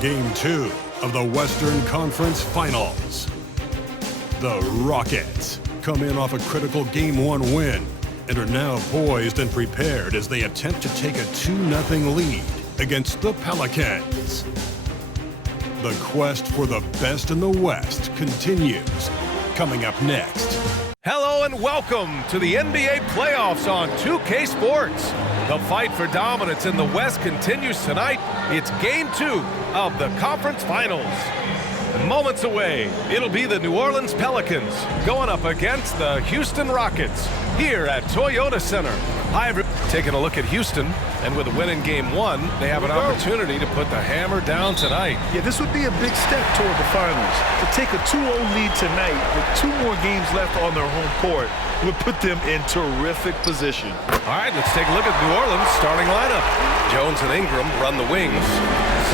Game 2 of the Western Conference Finals. The Rockets come in off a critical Game 1 win and are now poised and prepared as they attempt to take a 2-0 lead against the Pelicans. The quest for the best in the West continues. Coming up next. Hello and welcome to the NBA playoffs on 2K Sports. The fight for dominance in the West continues tonight. It's Game 2 of the Conference Finals. Moments away, it'll be the New Orleans Pelicans going up against the Houston Rockets here at Toyota Center. Hi, everyone. Taking a look at Houston, and with a win in Game 1, they have an opportunity to put the hammer down tonight. Yeah, this would be a big step toward the finals. To take a 2-0 lead tonight with 2 more games left on their home court would put them in terrific position. All right, let's take a look at New Orleans' starting lineup. Jones and Ingram run the wings.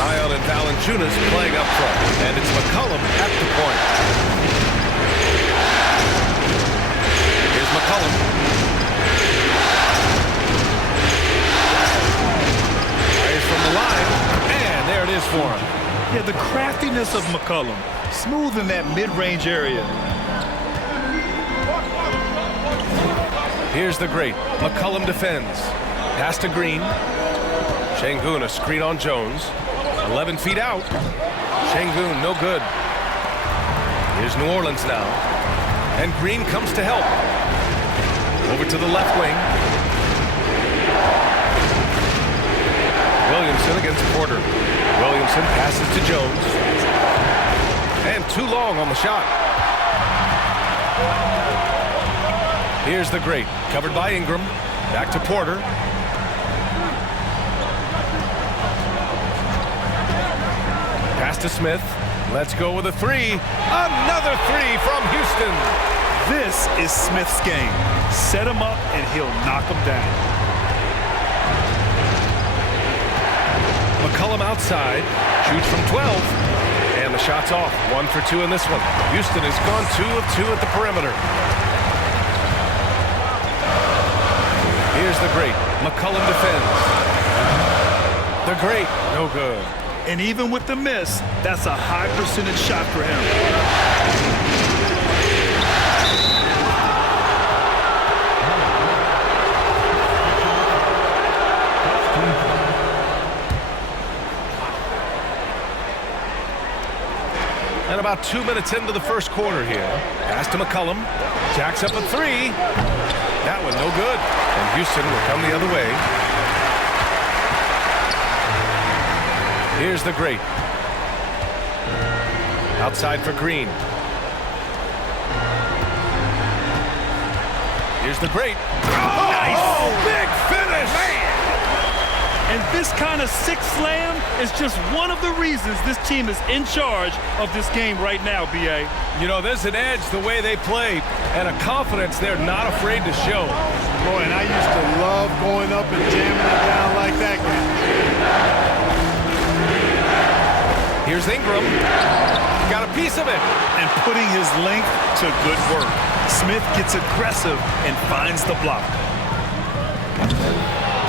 Zion and Valanciunas playing up front. And it's McCollum at the point. Here's McCollum. From the line, and there it is for him. Yeah, the craftiness of McCollum, smooth in that mid-range area. Here's the great. McCollum defends. Pass to Green. Şengün, a screen on Jones. 11 feet out. Şengün, no good. Here's New Orleans now. And Green comes to help. Over to the left wing. Williamson against Porter. Williamson passes to Jones. And too long on the shot. Here's the great. Covered by Ingram. Back to Porter. Pass to Smith. Let's go with a three. Another three from Houston. This is Smith's game. Set him up and he'll knock him down. McCollum outside, shoots from 12, and the shot's off. 1 for 2 in this one. Houston has gone 2 of 2 at the perimeter. Here's the great. McCollum defends. The great, no good. And even with the miss, that's a high percentage shot for him. And about 2 minutes into the first quarter here. Pass to McCollum. Jacks up a three. That one no good. And Houston will come the other way. Here's the great. Outside for Green. Here's the great. Oh, nice! Oh, big finish! Man! And this kind of six slam is just one of the reasons this team is in charge of this game right now, B.A. You know, there's an edge the way they played and a confidence they're not afraid to show. Boy, and I used to love going up and jamming it down like that guy. Here's Ingram. Got a piece of it. And putting his length to good work. Smith gets aggressive and finds the block.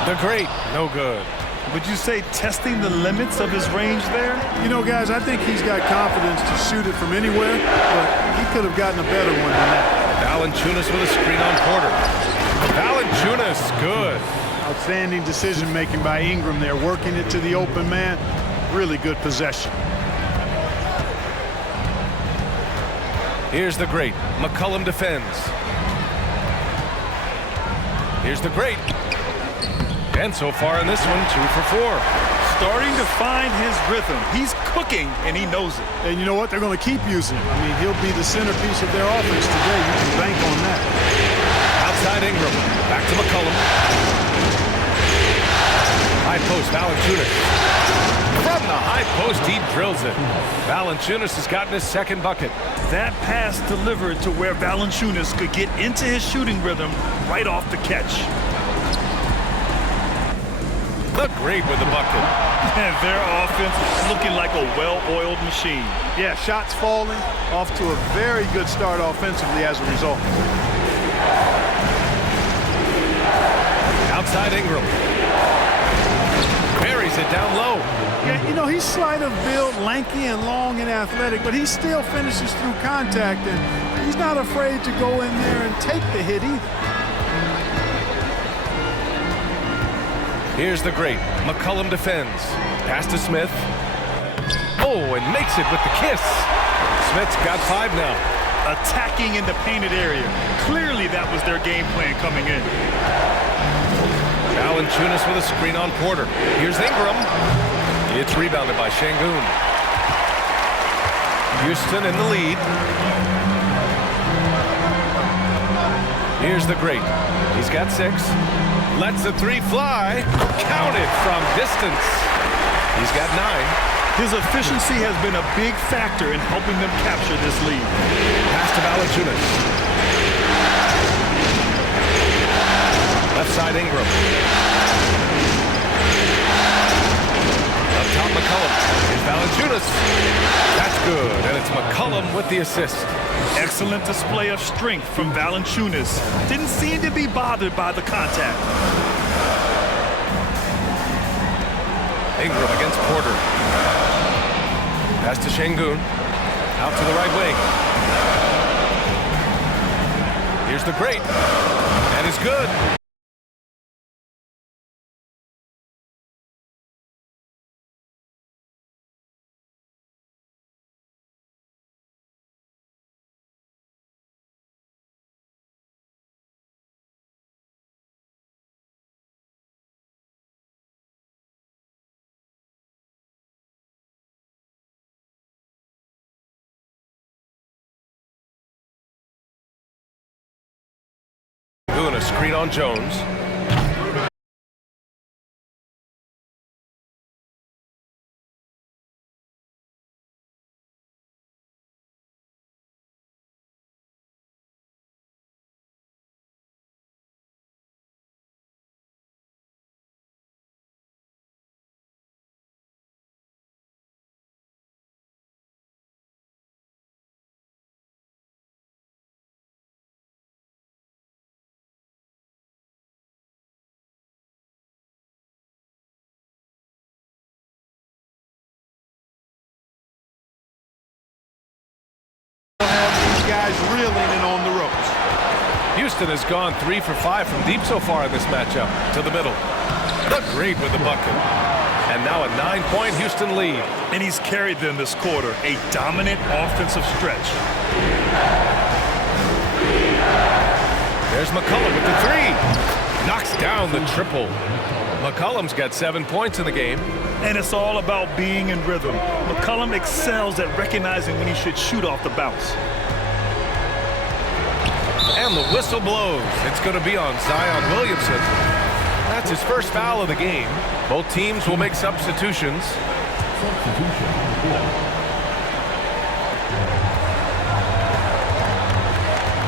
The great, no good. Would you say testing the limits of his range there? You know, guys, I think he's got confidence to shoot it from anywhere, but he could have gotten a better one than that. Valanciunas with a screen on Porter. Valanciunas, good. Outstanding decision-making by Ingram there, working it to the open man. Really good possession. Here's the great. McCollum defends. Here's the great. And so far in this one, 2 for 4. Starting to find his rhythm. He's cooking, and he knows it. And you know what? They're going to keep using him. I mean, he'll be the centerpiece of their offense today. You can bank on that. Outside Ingram. Back to McCollum. High post, Valanciunas. From the high post, he drills it. Valanciunas has gotten his second bucket. That pass delivered to where Valanciunas could get into his shooting rhythm right off the catch. The great with the bucket. And their offense looking like a well-oiled machine. Yeah, shots falling, off to a very good start offensively as a result. Outside Ingram. Buries it it down low. Yeah, you know, he's slight of build, lanky and long and athletic, but he still finishes through contact, and he's not afraid to go in there and take the hit either. Here's the great. McCollum defends. Pass to Smith. Oh, and makes it with the kiss. Smith's got 5 now. Attacking in the painted area. Clearly that was their game plan coming in. Valanciunas with a screen on Porter. Here's Ingram. It's rebounded by Şengün. Houston in the lead. Here's the great. He's got 6. Lets the 3 fly. Counted from distance. He's got 9. His efficiency has been a big factor in helping them capture this lead. Pass to Valanciunas. Left side Ingram. Up top McCollum. Here's Valanciunas. That's good, and it's McCollum with the assist. Excellent display of strength from Valanciunas. Didn't seem to be bothered by the contact. Ingram against Porter. Pass to Şengün. Out to the right wing. Here's the great. And it's good. Doing a screen on Jones. Guys reeling and on the ropes. Houston has gone 3 for 5 from deep so far in this matchup. To the middle. The great with the bucket. And now a 9-point Houston lead. And he's carried them this quarter. A dominant offensive stretch. There's McCollum with the 3. Knocks down the triple. McCollum's got 7 points in the game. And it's all about being in rhythm. McCollum excels at recognizing when he should shoot off the bounce. And the whistle blows. It's going to be on Zion Williamson. That's his first foul of the game. Both teams will make substitutions.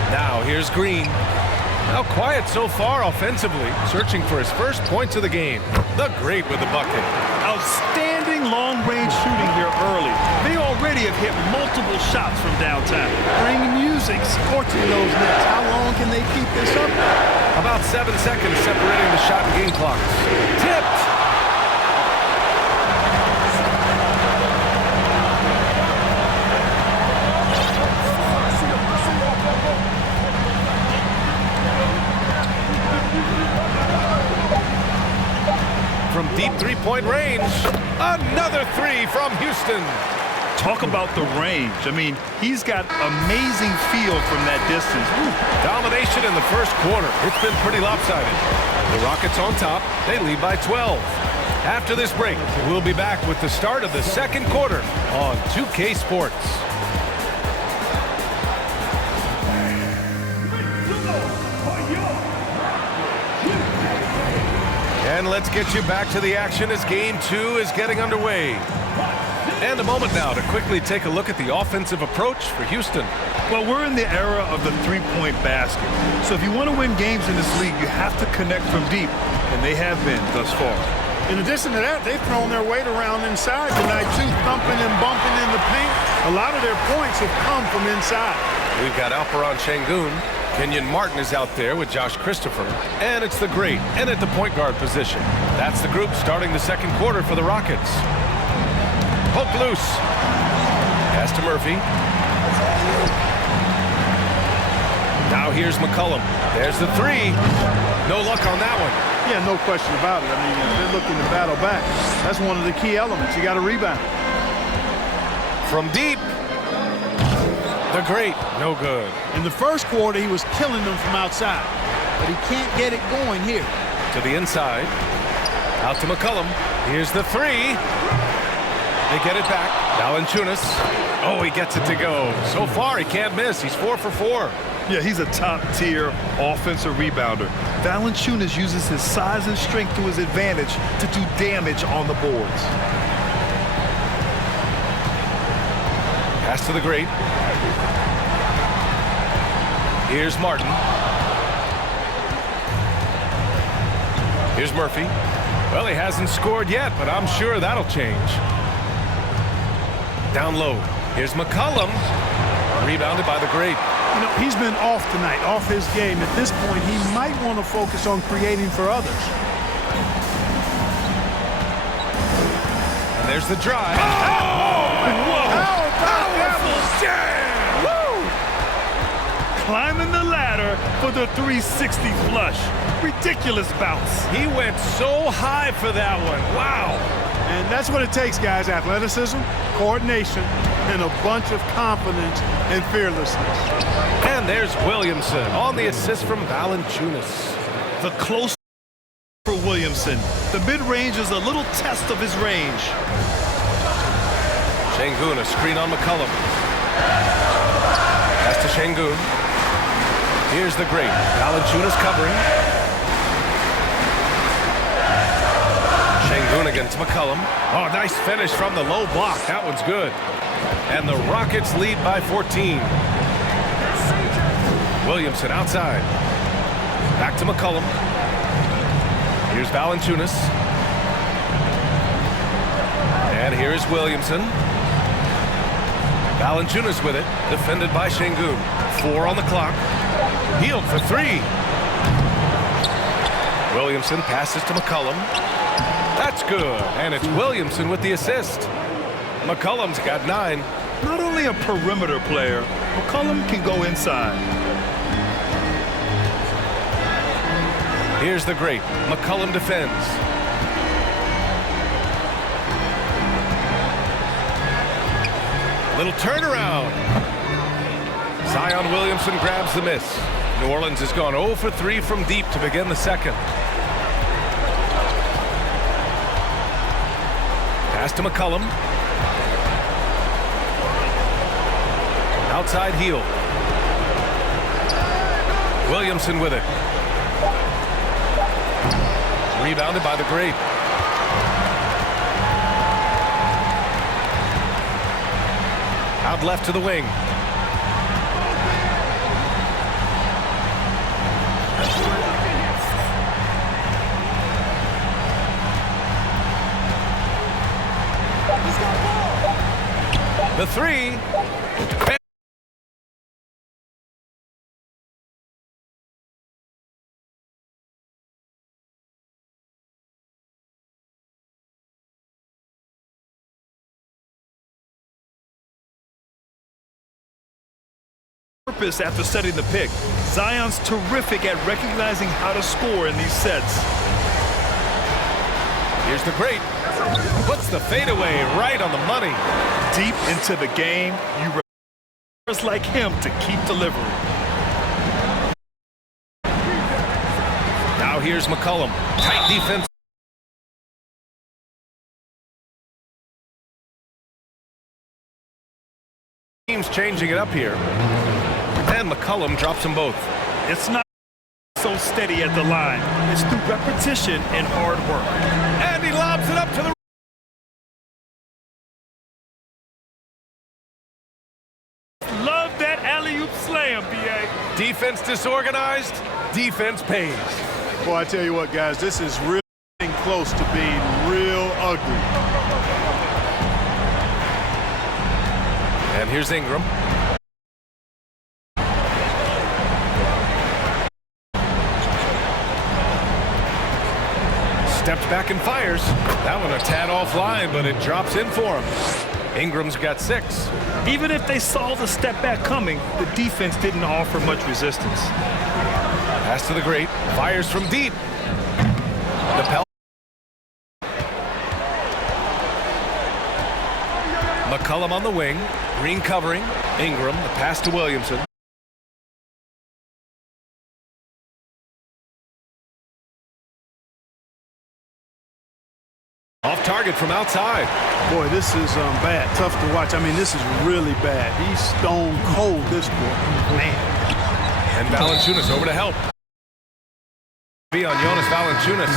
Now here's Green. Now quiet so far offensively, searching for his first points of the game. The great with the bucket. Outstanding long-range shooting here early. They already have hit multiple shots from downtown. Bring music, scorching those nets. How long can they keep this up? About 7 seconds separating the shot and game clocks. Tipped. From deep three-point range, another 3 from Houston. Talk about the range. I mean, he's got amazing feel from that distance. Woo. Domination in the first quarter. It's been pretty lopsided. The Rockets on top. They lead by 12. After this break, we'll be back with the start of the second quarter on 2K Sports. And let's get you back to the action as Game 2 is getting underway. And a moment now to quickly take a look at the offensive approach for Houston. Well, we're in the era of the three-point basket. So if you want to win games in this league, you have to connect from deep, and they have been thus far. In addition to that, they've thrown their weight around inside tonight, too, thumping and bumping in the paint. A lot of their points have come from inside. We've got Alperen Şengün, Kenyon Martin is out there with Josh Christopher. And it's the great and at the point guard position. That's the group starting the second quarter for the Rockets. Poke loose. Pass to Murphy. Now here's McCollum. There's the three. No luck on that one. Yeah, no question about it. I mean, if they're looking to battle back, that's one of the key elements. You got to rebound. From deep. The great. No good. In the first quarter, he was killing them from outside, but he can't get it going here. To the inside. Out to McCollum. Here's the three. They get it back. Valanciunas. Oh, he gets it to go. So far, he can't miss. He's 4 for 4. Yeah, he's a top-tier offensive rebounder. Valanciunas uses his size and strength to his advantage to do damage on the boards. Pass to the great. Here's Martin. Here's Murphy. Well, he hasn't scored yet, but I'm sure that'll change. Down low. Here's McCollum. Rebounded by the great. You know, he's been off tonight, off his game. At this point, he might want to focus on creating for others. And there's the drive. Powerful jam! Woo! Climbing the ladder for the 360 flush. Ridiculous bounce. He went so high for that one. Wow. And that's what it takes, guys. Athleticism, coordination, and a bunch of confidence and fearlessness. And there's Williamson on the assist from Valanciunas. The close for Williamson. The mid-range is a little test of his range. Şengün, a screen on McCollum. Pass to Şengün. Here's the great. Valanciunas covering. Şengün against McCollum. Oh, nice finish from the low block. That one's good. And the Rockets lead by 14. Williamson outside. Back to McCollum. Here's Valanciunas. And here's Williamson. Valanciunas with it. Defended by Şengün. 4 on the clock. Healed for 3. Williamson passes to McCollum. That's good. And it's Williamson with the assist. McCollum's got 9. Not only a perimeter player, McCollum can go inside. Here's the great. McCollum defends. Little turnaround. Zion Williamson grabs the miss. New Orleans has gone 0 for 3 from deep to begin the second. Pass to McCollum. Outside heel. Williamson with it. Rebounded by the great. Out left to the wing. The three. Purpose after setting the pick. Zion's terrific at recognizing how to score in these sets. Here's the great. Puts the fadeaway right on the money. Deep into the game, you require players like him to keep delivering. Now here's McCollum. Tight defense. Team's changing it up here. And McCollum drops them both. It's not so steady at the line. It's through repetition and hard work. And he lobs it up to the... Love that alley-oop slam, B.A. Defense disorganized, defense pays. Boy, I tell you what, guys, this is really getting close to being real ugly. And here's Ingram. Steps back and fires. That one a tad offline, but it drops in for him. Ingram's got 6. Even if they saw the step back coming, the defense didn't offer much resistance. Pass to the great. Fires from deep. The McCollum on the wing. Green covering. Ingram, the pass to Williamson. Off target from outside. Boy, this is bad. Tough to watch. I mean, this is really bad. He's stone cold, this boy. Man. And Valanciunas over to help. Be on Jonas Valanciunas.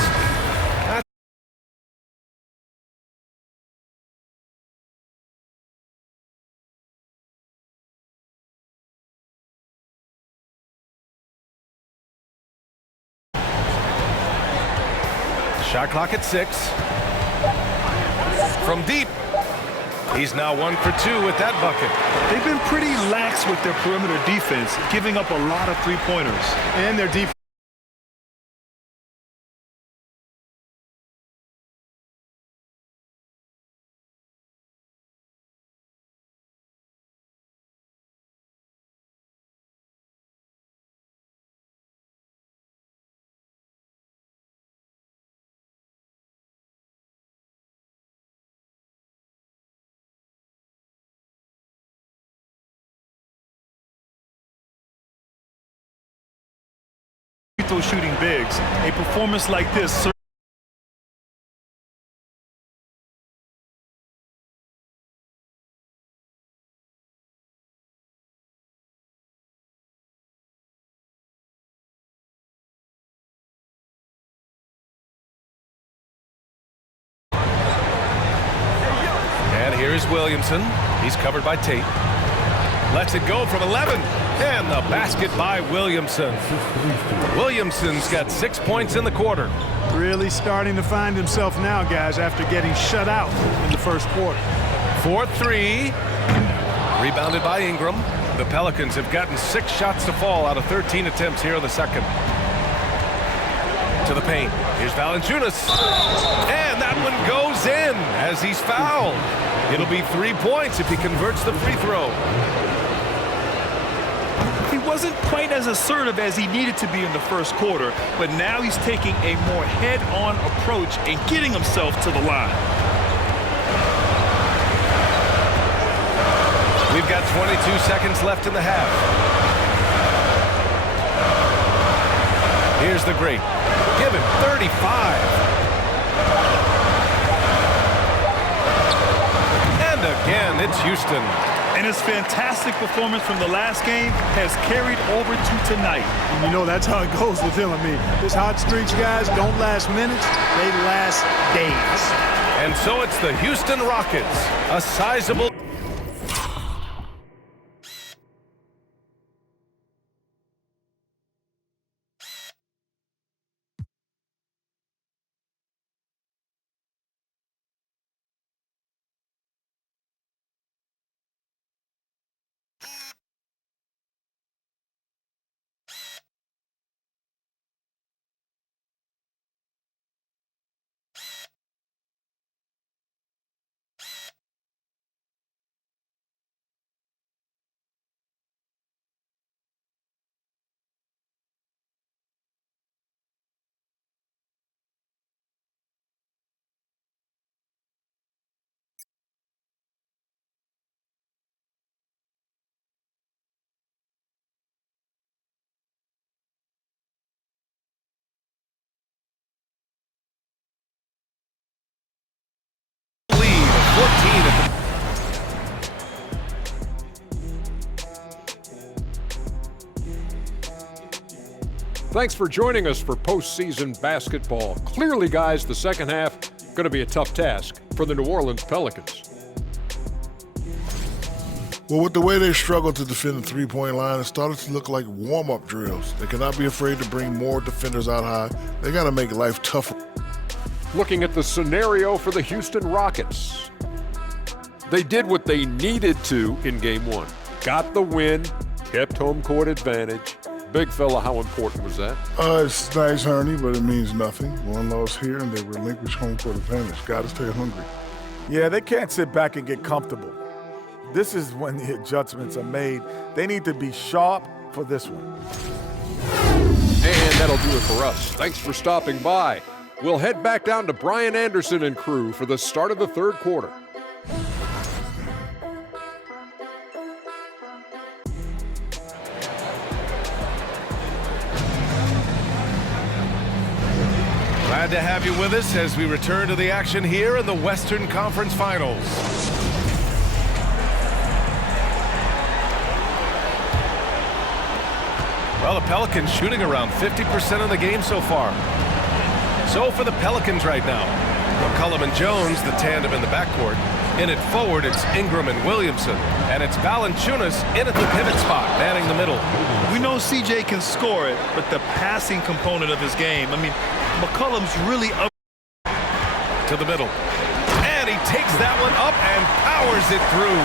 Shot clock at 6. From deep. He's now 1 for 2 with that bucket. They've been pretty lax with their perimeter defense, giving up a lot of three-pointers. And their defense. Shooting bigs. A performance like this. And here's Williamson. He's covered by Tate. Lets it go from 11. And the basket by Williamson. Williamson's got 6 points in the quarter. Really starting to find himself now, guys, after getting shut out in the first quarter. 4-3. Rebounded by Ingram. The Pelicans have gotten 6 shots to fall out of 13 attempts here in the second. To the paint. Here's Valanciunas. And that one goes in as he's fouled. It'll be 3 points if he converts the free throw. He wasn't quite as assertive as he needed to be in the first quarter, but now he's taking a more head-on approach and getting himself to the line. We've got 22 seconds left in the half. Here's the great. Give him 35. And again, it's Houston. And his fantastic performance from the last game has carried over to tonight. And you know that's how it goes with him. I mean, his hot streaks, guys, don't last minutes. They last days. And so it's the Houston Rockets. A sizable... Thanks for joining us for postseason basketball. Clearly, guys, the second half going to be a tough task for the New Orleans Pelicans. Well, with the way they struggled to defend the three-point line, it started to look like warm-up drills. They cannot be afraid to bring more defenders out high. They got to make life tougher. Looking at the scenario for the Houston Rockets. They did what they needed to in Game 1. Got the win, kept home court advantage, Big fella, how important was that? It's nice, Ernie, but it means nothing. One loss here, and they relinquish home court advantage. Got to stay hungry. Yeah, they can't sit back and get comfortable. This is when the adjustments are made. They need to be sharp for this one. And that'll do it for us. Thanks for stopping by. We'll head back down to Brian Anderson and crew for the start of the third quarter. Glad to have you with us as we return to the action here in the Western Conference Finals. Well, the Pelicans shooting around 50% of the game so far. So for the Pelicans right now, McCollum and Jones, the tandem in the backcourt. In it forward, it's Ingram and Williamson. And it's Valanciunas in at the pivot spot, manning the middle. We know CJ can score it, but the passing component of his game, I mean, McCollum's really up. To the middle. And he takes that one up and powers it through.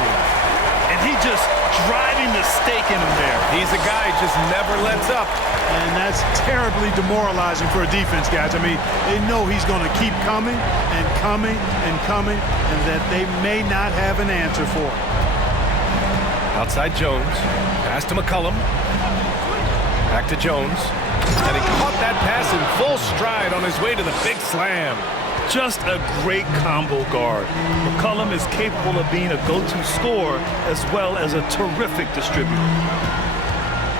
And he just driving the stake in him there. He's a guy who just never lets up. And that's terribly demoralizing for a defense, guys. I mean, they know he's going to keep coming and coming and coming, and that they may not have an answer for it. Outside Jones. Pass to McCollum. Back to Jones. And he caught that pass in full stride on his way to the big slam. Just a great combo guard. McCollum is capable of being a go-to scorer as well as a terrific distributor.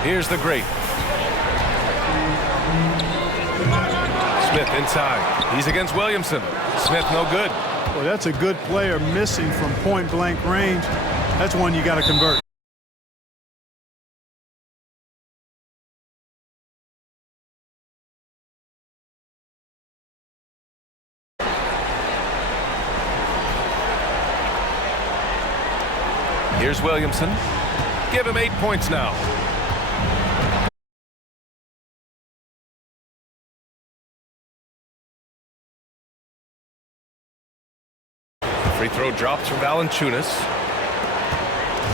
Here's the great. Smith inside. He's against Williamson. Smith no good. Well, that's a good player missing from point-blank range. That's one you got to convert. Here's Williamson. Give him 8 points now. Free throw drops from Valanciunas.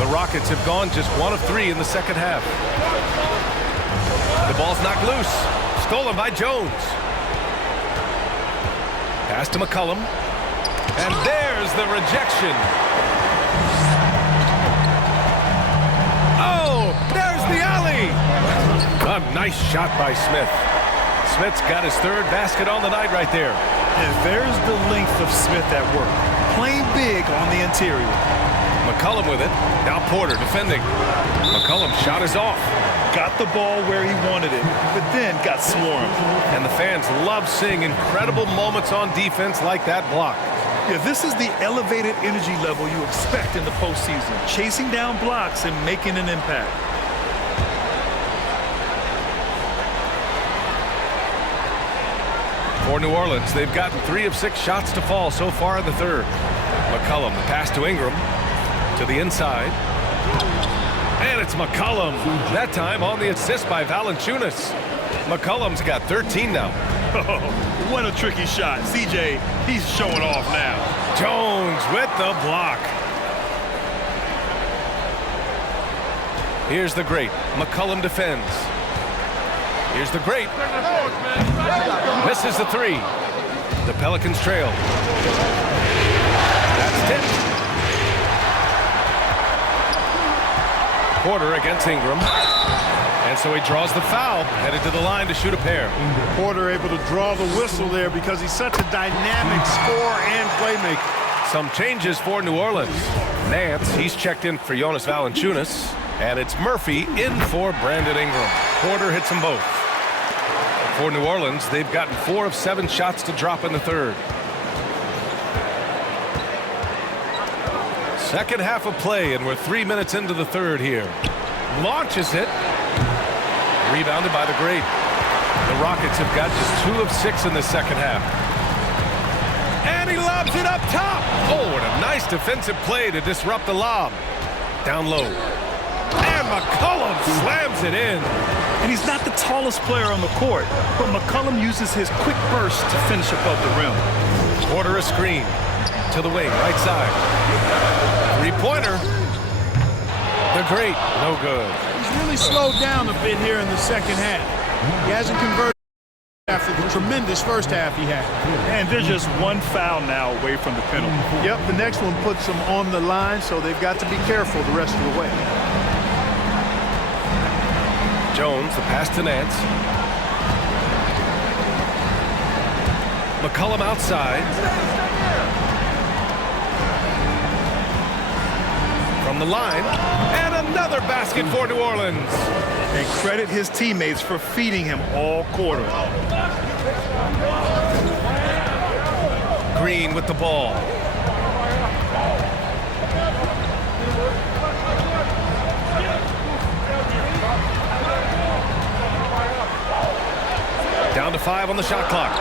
The Rockets have gone just 1 of 3 in the second half. The ball's knocked loose. Stolen by Jones. Pass to McCollum. And there's the rejection. There's the alley. A nice shot by Smith. Smith's got his third basket on the night right there. And there's the length of Smith at work. Playing big on the interior. McCollum with it. Now Porter defending. McCollum's shot is off. Got the ball where he wanted it, but then got swarmed. And the fans love seeing incredible moments on defense like that block. Yeah, this is the elevated energy level you expect in the postseason. Chasing down blocks and making an impact. For New Orleans, they've gotten 3 of 6 shots to fall so far in the third. McCollum, the pass to Ingram. To the inside. And it's McCollum. That time on the assist by Valanciunas. McCollum's got 13 now. Oh, what a tricky shot. CJ, he's showing off now. Jones with the block. Here's the great. McCollum defends. Here's the great. Misses the 3. The Pelicans trail. That's tipped. Porter against Ingram. And so he draws the foul, headed to the line to shoot a pair. Porter able to draw the whistle there because he's such a dynamic scorer and playmaker. Some changes for New Orleans. Nance, he's checked in for Jonas Valanciunas. And it's Murphy in for Brandon Ingram. Porter hits them both. For New Orleans, they've gotten 4 of 7 shots to drop in the third. Second half of play, and we're 3 minutes into the third here. Launches it. Rebounded by the great. The Rockets have got just 2 of 6 in the second half. And he lobs it up top. Oh, and a nice defensive play to disrupt the lob. Down low. And McCollum slams it in. And he's not the tallest player on the court, but McCollum uses his quick burst to finish above the rim. Porter a screen. To the wing, right side. 3-pointer. The great, no good. really slowed down a bit here in the second half. He hasn't converted after the tremendous first half he had. And they're just one foul now away from the penalty. Yep, the next one puts them on the line, so they've got to be careful the rest of the way. Jones, the pass to Nance. McCollum outside. From the line, and another basket for New Orleans. And credit his teammates for feeding him all quarter. Green with the ball. Down to 5 on the shot clock.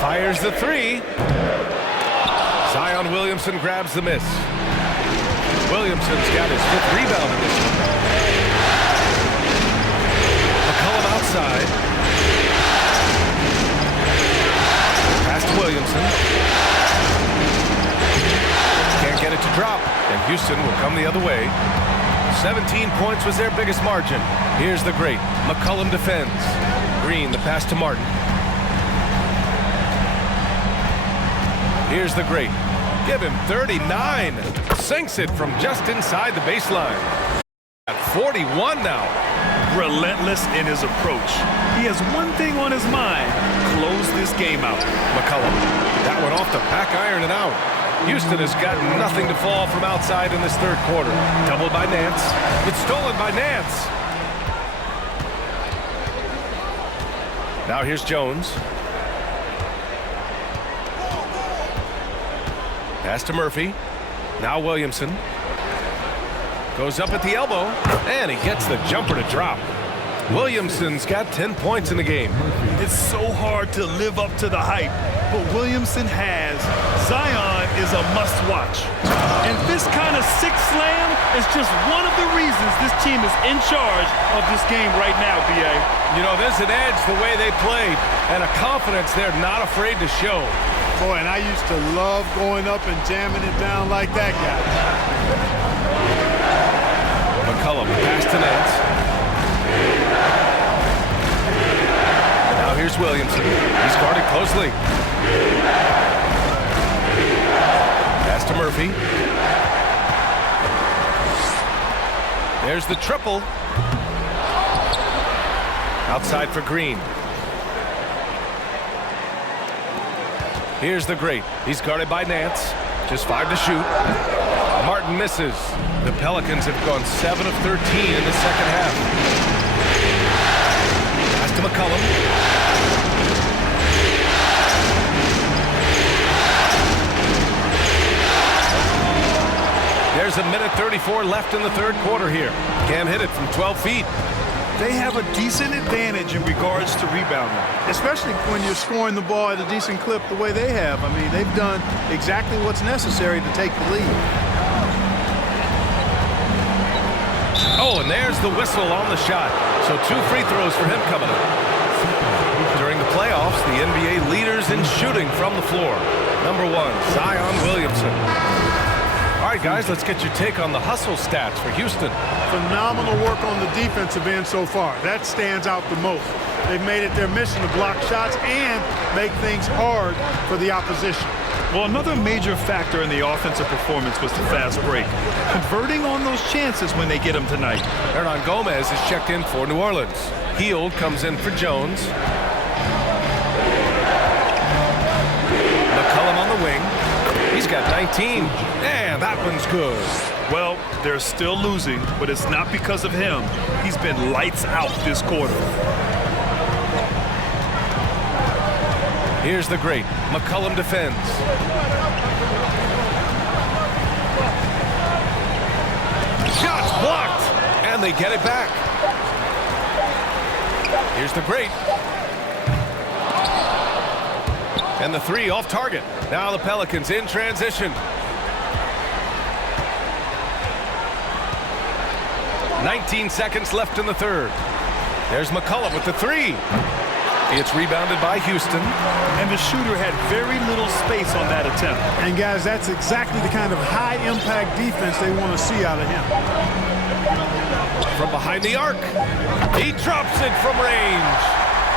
Fires the 3. Zion Williamson grabs the miss. Williamson's got his 5th rebound in this one. McCollum outside. Pass to Williamson. Can't get it to drop, and Houston will come the other way. 17 points was their biggest margin. Here's the great. McCollum defends. Green, the pass to Martin. Here's the great. Give him 39. Sinks it from just inside the baseline. At 41 now. Relentless in his approach. He has one thing on his mind. Close this game out. McCollum. That one off the back iron and out. Houston has got nothing to fall from outside in this third quarter. Doubled by Nance. It's stolen by Nance. Now here's Jones. Pass to Murphy. Now Williamson. Goes up at the elbow, and he gets the jumper to drop. Williamson's got 10 points in the game. It's so hard to live up to the hype, but Williamson has. Zion is a must-watch. And this kind of six slam is just one of the reasons this team is in charge of this game right now, B.A. You know, there's an edge the way they played, and a confidence they're not afraid to show. Boy, and I used to love going up and jamming it down like that guy. McCollum, pass to Nance. Now here's Williamson. He's guarded closely. Pass to Murphy. There's the triple. Outside for Green. Here's the great. He's guarded by Nance. Just 5 to shoot. Martin misses. The Pelicans have gone 7 of 13 in the second half. Pass to McCollum. There's a minute 34 left in the third quarter here. Cam hit it from 12 feet. They have a decent advantage in regards to rebounding. Especially when you're scoring the ball at a decent clip the way they have. I mean, they've done exactly what's necessary to take the lead. Oh, and there's the whistle on the shot. So 2 free throws for him coming up. During the playoffs, the NBA leaders in shooting from the floor. Number 1, Zion Williamson. All right, guys, let's get your take on the hustle stats for Houston. Phenomenal work on the defensive end so far. That stands out the most. They've made it their mission to block shots and make things hard for the opposition. Well, another major factor in the offensive performance was the fast break. Converting on those chances when they get them tonight. Hernan Gomez is checked in for New Orleans. Hield comes in for Jones. McCollum on the wing. He's got 19. And that one's good. Well, they're still losing, but it's not because of him. He's been lights out this quarter. Here's the great. McCollum defends. Shots blocked. And they get it back. Here's the great. And the 3 off target. Now the Pelicans in transition. 19 seconds left in the third. There's McCollum with the 3. It's rebounded by Houston. And the shooter had very little space on that attempt. And guys, that's exactly the kind of high-impact defense they want to see out of him. from behind the arc. He drops it from range.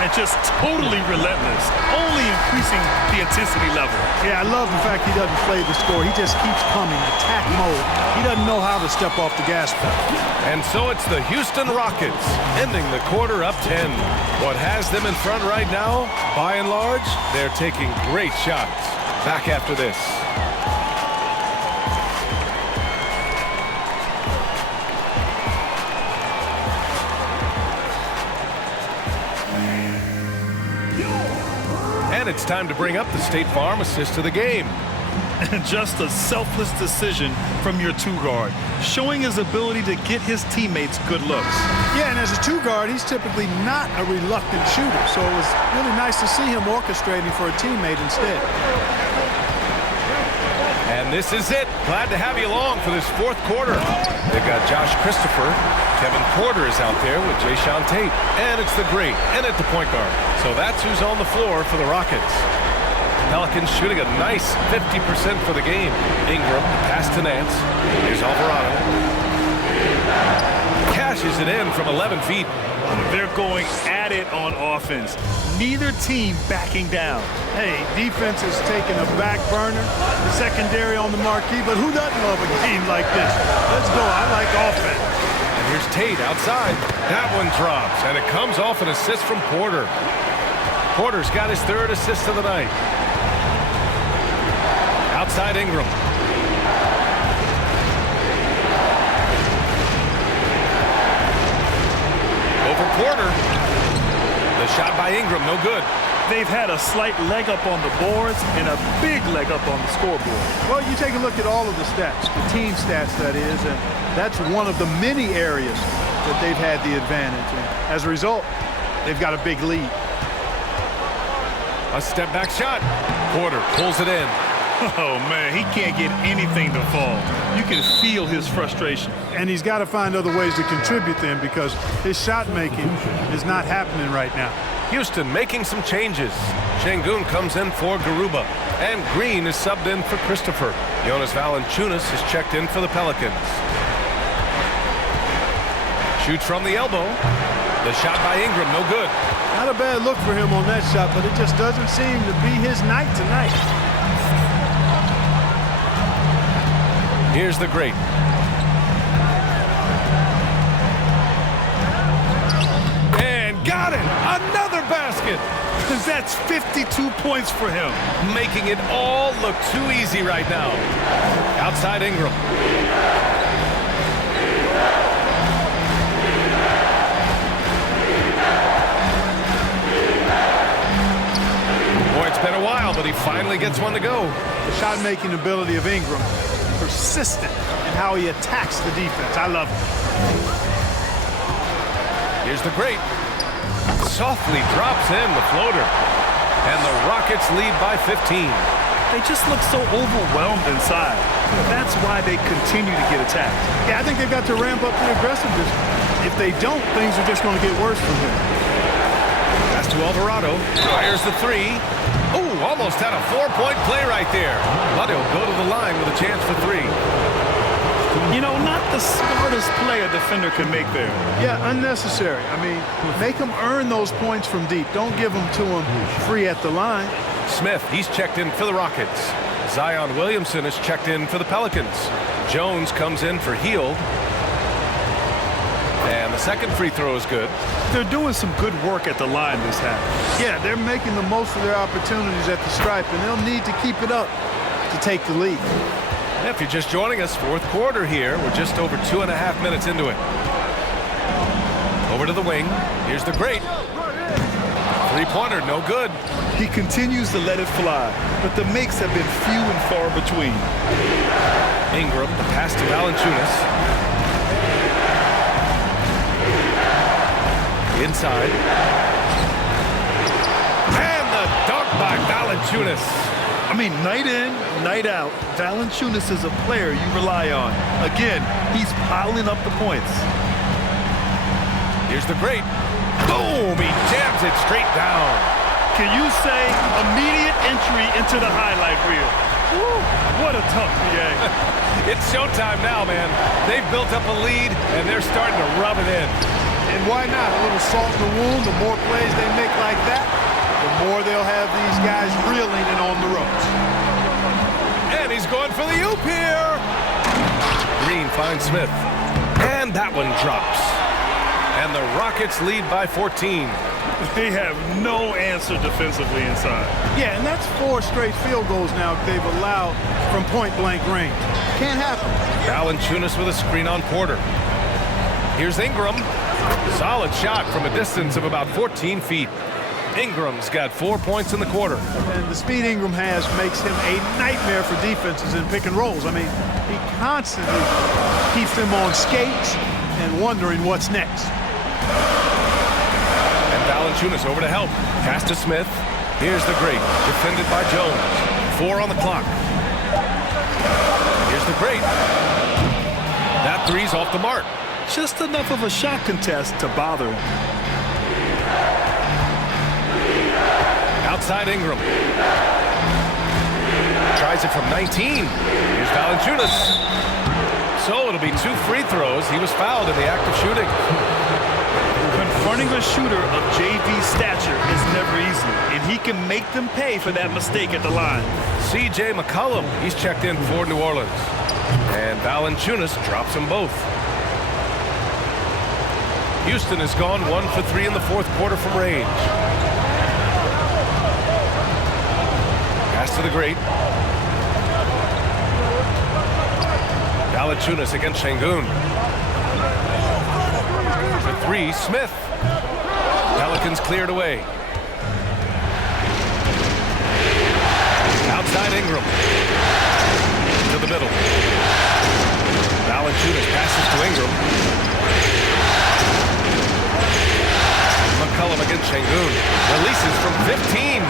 And just totally relentless, only increasing the intensity level. Yeah, I love the fact he doesn't play the score. He just keeps coming, attack mode. He doesn't know how to step off the gas pedal. And so it's the Houston Rockets ending the quarter up 10. What has them in front right now, by and large, they're taking great shots. Back after this. And it's time to bring up the State Farm assist of the game. And just a selfless decision from your two-guard, showing his ability to get his teammates good looks. Yeah, and as a two-guard, he's typically not a reluctant shooter, so it was really nice to see him orchestrating for a teammate instead. And this is it. Glad to have you along for this fourth quarter. They've got Josh Christopher. Kevin Porter is out there with Jayshawn Tate. And it's the great and at the point guard. So that's who's on the floor for the Rockets. Pelicans shooting a nice 50% for the game. Ingram, pass to Nance. Here's Alvarado. Cashes it in from 11 feet. They're going at it on offense. Neither team backing down. Hey, defense is taking a back burner, the secondary on the marquee, but who doesn't love a game like this? Let's go. I like offense. And here's Tate outside. That one drops, and it comes off an assist from Porter. Porter's got his third assist of the night. Outside Ingram. Over Porter. The shot by Ingram, no good. They've had a slight leg up on the boards and a big leg up on the scoreboard. Well, you take a look at all of the stats, the team stats that is, and that's one of the many areas that they've had the advantage. And as a result, they've got a big lead. A step back shot. Porter pulls it in. Oh, man, he can't get anything to fall. You can feel his frustration. And he's got to find other ways to contribute then because his shot making is not happening right now. Houston making some changes. Şengün comes in for Garuba. And Green is subbed in for Christopher. Jonas Valanciunas is checked in for the Pelicans. Shoots from the elbow. The shot by Ingram, no good. Not a bad look for him on that shot, but it just doesn't seem to be his night tonight. Here's the great. And got it! Another basket! That's 52 points for him. Making it all look too easy right now. Outside Ingram. Boy, it's been a while, but he finally gets one to go. The shot-making ability of Ingram, persistent in how he attacks the defense. I love it. Here's the great. Softly drops in the floater. And the Rockets lead by 15. They just look so overwhelmed inside. That's why they continue to get attacked. Yeah, I think they've got to ramp up the aggressiveness. If they don't, things are just going to get worse for them. Pass to Alvarado. Fires the three. Oh, almost had a 4-point play right there. But he'll go to the line with a chance for three. You know, not the smartest play a defender can make there. Yeah, unnecessary. I mean, make them earn those points from deep. Don't give them to them free at the line. Smith, he's checked in for the Rockets. Zion Williamson is checked in for the Pelicans. Jones comes in for Hield. And the second free throw is good. They're doing some good work at the line this half. Yeah, they're making the most of their opportunities at the stripe, and they'll need to keep it up to take the lead. If you're just joining us, fourth quarter here. We're just over 2.5 minutes into it. Over to the wing. Here's the great. Three-pointer, no good. He continues to let it fly, but the makes have been few and far between. Ingram, the pass to Valanciunas. Inside. And the dunk by Valanciunas. I mean, night in, night out, Valanciunas is a player you rely on. Again, he's piling up the points. Here's the great. Boom! He jams it straight down. Can you say immediate entry into the highlight reel? What a tough PA. It's showtime now, man. They've built up a lead, and they're starting to rub it in. And why not? A little salt in the wound. The more plays they make like that, the more they'll have these guys reeling and on the ropes. And he's going for the oop here. Green finds Smith. And that one drops. And the Rockets lead by 14. They have no answer defensively inside. Yeah, and that's 4 straight field goals now they've allowed from point-blank range. Can't happen. Valanciunas with a screen on Porter. Here's Ingram. Solid shot from a distance of about 14 feet. Ingram's got 4 points in the quarter. And the speed Ingram has makes him a nightmare for defenses in pick and rolls. I mean, he constantly keeps them on skates and wondering what's next. And Valanciunas over to help. Pass to Smith. Here's the great. Defended by Jones. 4 on the clock. Here's the great. That three's off the mark. Just enough of a shot contest to bother him. Outside Ingram. Tries it from 19. Here's Valanciunas. So it'll be 2 free throws. He was fouled in the act of shooting. Confronting a shooter of JV stature is never easy, and he can make them pay for that mistake at the line. C.J. McCollum, he's checked in for New Orleans. And Valanciunas drops them both. Houston has gone 1 for 3 in the 4th quarter from range. Pass to the great. Valanciunas against Şengün. For 3, Smith. Pelicans cleared away. Outside Ingram. To the middle. Valanciunas passes to Ingram. McCollum against Şengün. Releases from 15.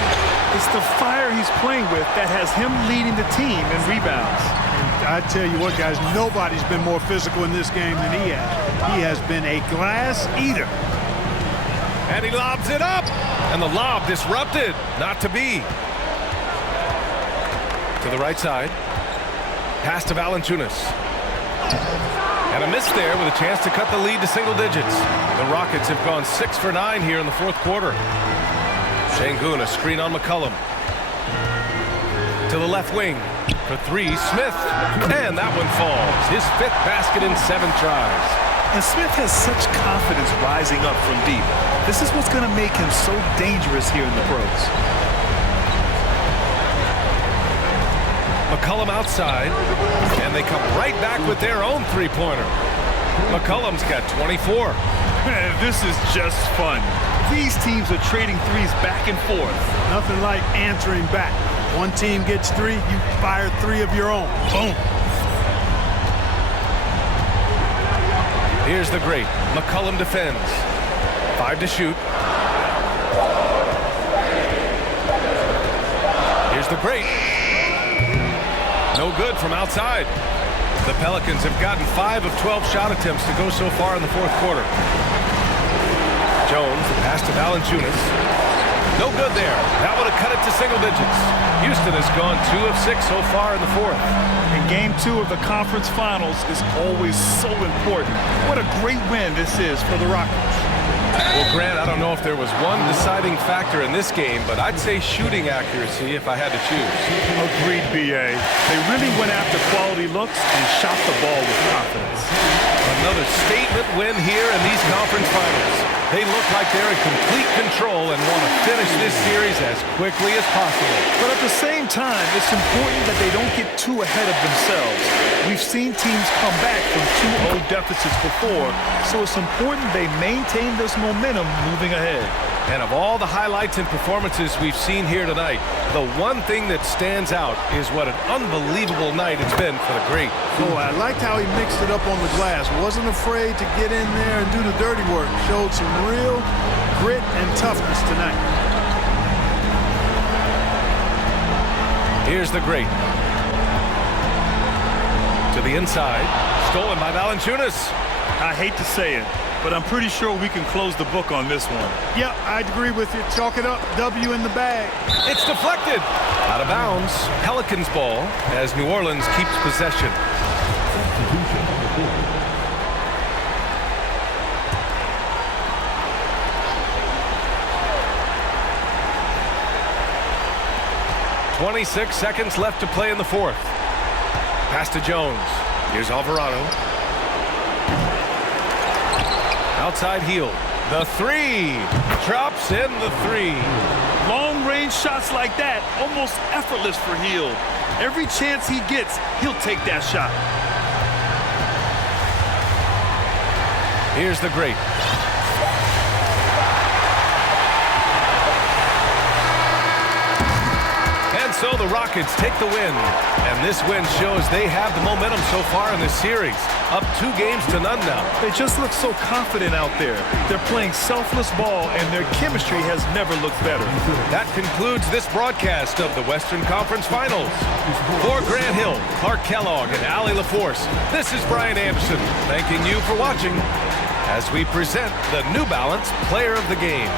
It's the fire he's playing with that has him leading the team in rebounds. I tell you what, guys, nobody's been more physical in this game than he has. He has been a glass eater. And he lobs it up. And the lob disrupted. Not to be. To the right side. Pass to Valanciunas. And a miss there with a chance to cut the lead to single digits. The Rockets have gone 6 for 9 here in the 4th quarter. Şengün, a screen on McCollum. To the left wing. For 3, Smith. And that one falls. His 5th basket in 7 tries. And Smith has such confidence rising up from deep. This is what's going to make him so dangerous here in the pros. McCollum outside. And they come right back with their own three-pointer. McCollum's got 24. This is just fun. These teams are trading threes back and forth. Nothing like answering back. One team gets 3, you fire 3 of your own. Boom. Here's the great. McCollum defends. 5 to shoot. Here's the great. No good from outside. The Pelicans have gotten 5 of 12 shot attempts to go so far in the 4th quarter. Jones, the pass to Valanciunas. No good there. That would have cut it to single digits. Houston has gone 2 of 6 so far in the 4th. And game 2 of the conference finals is always so important. What a great win this is for the Rockets. Well, Grant, I don't know if there was one deciding factor in this game, but I'd say shooting accuracy if I had to choose. Agreed, B.A. They really went after quality looks and shot the ball with confidence. Another statement win here in these conference finals. They look like they're in complete control and want to finish this series as quickly as possible. But at the same time, it's important that they don't get too ahead of themselves. We've seen teams come back from 2-0 deficits before, so it's important they maintain this momentum moving ahead. And of all the highlights and performances we've seen here tonight, the one thing that stands out is what an unbelievable night it's been for the great. Oh, I liked how he mixed it up on the glass. Wasn't afraid to get in there and do the dirty work. Showed some real grit and toughness tonight. Here's the great. To the inside. Stolen by Valanciunas. I hate to say it, but I'm pretty sure we can close the book on this one. Yep, I'd agree with you. Chalk it up. W in the bag. It's deflected. Out of bounds. Pelicans ball as New Orleans keeps possession. "26 seconds left to play in the fourth. Pass to Jones. Here's Alvarado. Outside heel. The three. Drops in the three. Long-range shots like that, almost effortless for Hield. Every chance he gets, he'll take that shot. Here's the great. And so the Rockets take the win. And this win shows they have the momentum so far in this series. Up 2 games to none now. They just look so confident out there. They're playing selfless ball, and their chemistry has never looked better. That concludes this broadcast of the Western Conference Finals. For Grant Hill, Clark Kellogg, and Allie LaForce, this is Brian Anderson thanking you for watching as we present the New Balance Player of the Game.